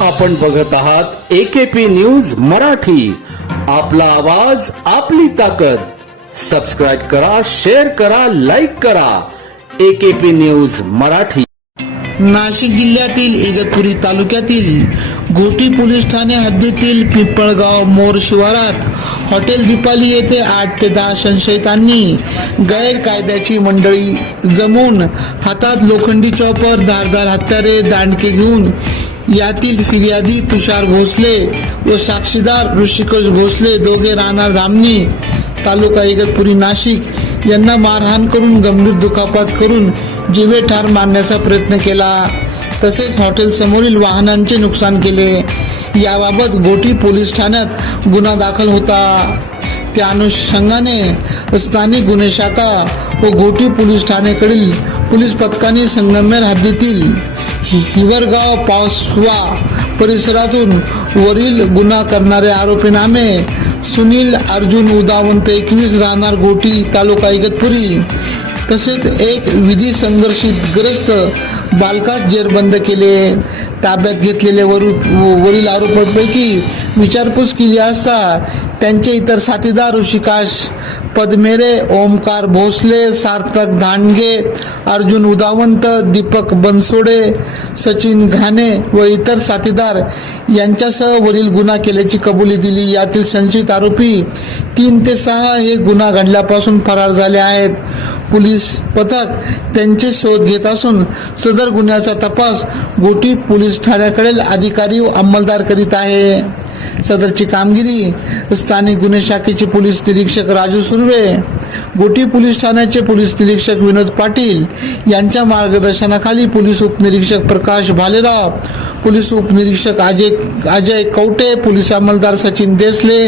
आपण बघत आहात एकेपी न्यूज मराठी. आपला आवाज आपली ताकद. सबस्क्राईब करा शेअर करा लाईक करा. AKP news Marathi. नाशिक जिल्ह्यातील इगतपुरी तालुक्यातील घोटी पोलीस ठाणे हद्दीतील पिंपळगाव मोर शिवारात हॉटेल दीपाली येथे आठ ते दहा संशयितांनी गैरकायद्याची मंडळी जमून हातात लोखंडी चॉपर धारदार हत्यारे दांडके घेऊन यातील फिर्यादी तुषार भोसले व साक्षीदार ऋषिकेश भोसले दोघे राहणार धामणी तालुका इगतपुरी नाशिक. यांना मारहाण करून गंभीर दुखापत करून जीवे ठार मारण्याचा प्रयत्न केला. तसेच हॉटेलसमोरील वाहनांचे नुकसान केले. याबाबत गोटी पोलीस ठाण्यात गुन्हा दाखल होता. त्या अनुषंगाने स्थानिक गुन्हे शाखा व गोटी पोलीस ठाणेकडील पोलीस पथकाने संगमेर हद्दीतील हि- पावसवा परिसरातून वरील गुन्हा करणारे आरोपीनामे सुनील अर्जुन उदावंत एकवीस राहणार गोटी तालुका इगतपुरी. तसेच एक विधी संघर्षितग्रस्त बालकास जेरबंद केले. ताब्यात घेतलेले वरू वरील आरोपांपैकी विचारपूस केली असता त्यांचे इतर साथीदार ऋषिकाश पद्मेरे ओमकार भोसले सार्थक धांडगे अर्जुन उदावंत दीपक बनसोडे सचिन घाणे व इतर साथीदार यांच्यासह वरील गुन्हा केल्याची कबुली दिली. यातील संशयित आरोपी तीन ते सहा हे गुन्हा घडल्यापासून फरार झाले आहेत. पोलीस पथक त्यांचे शोध घेत असून सदर गुन्ह्याचा तपास गोटी पोलीस ठाण्याकडील अधिकारी व अंमलदार करीत आहे. सदरची कामगिरी स्थानिक गुन्हे शाखेचे पोलीस निरीक्षक राजू सुर्वे गोटी पोलीस ठाण्याचे पोलीस निरीक्षक विनोद पाटील यांच्या मार्गदर्शनाखाली पोलीस उपनिरीक्षक प्रकाश भालेराव पोलीस उपनिरीक्षक अजय अजय कवटे पोलीस अंमलदार सचिन देसले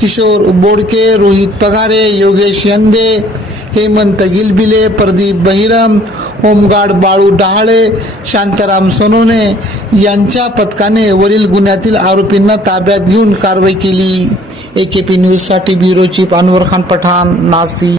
किशोर बोडके रोहित पगारे योगेश यंदे हेमंत गिलबिले प्रदीप बहिरम होमगार्ड बाळू डहाळे शांताराम सोनोने यांच्या पथकाने वरील गुन्ह्यातील आरोपींना ताब्यात घेऊन कारवाई केली. ए के पी न्यूजसाठी ब्युरो चीफ अनवर खान पठाण नाशिक.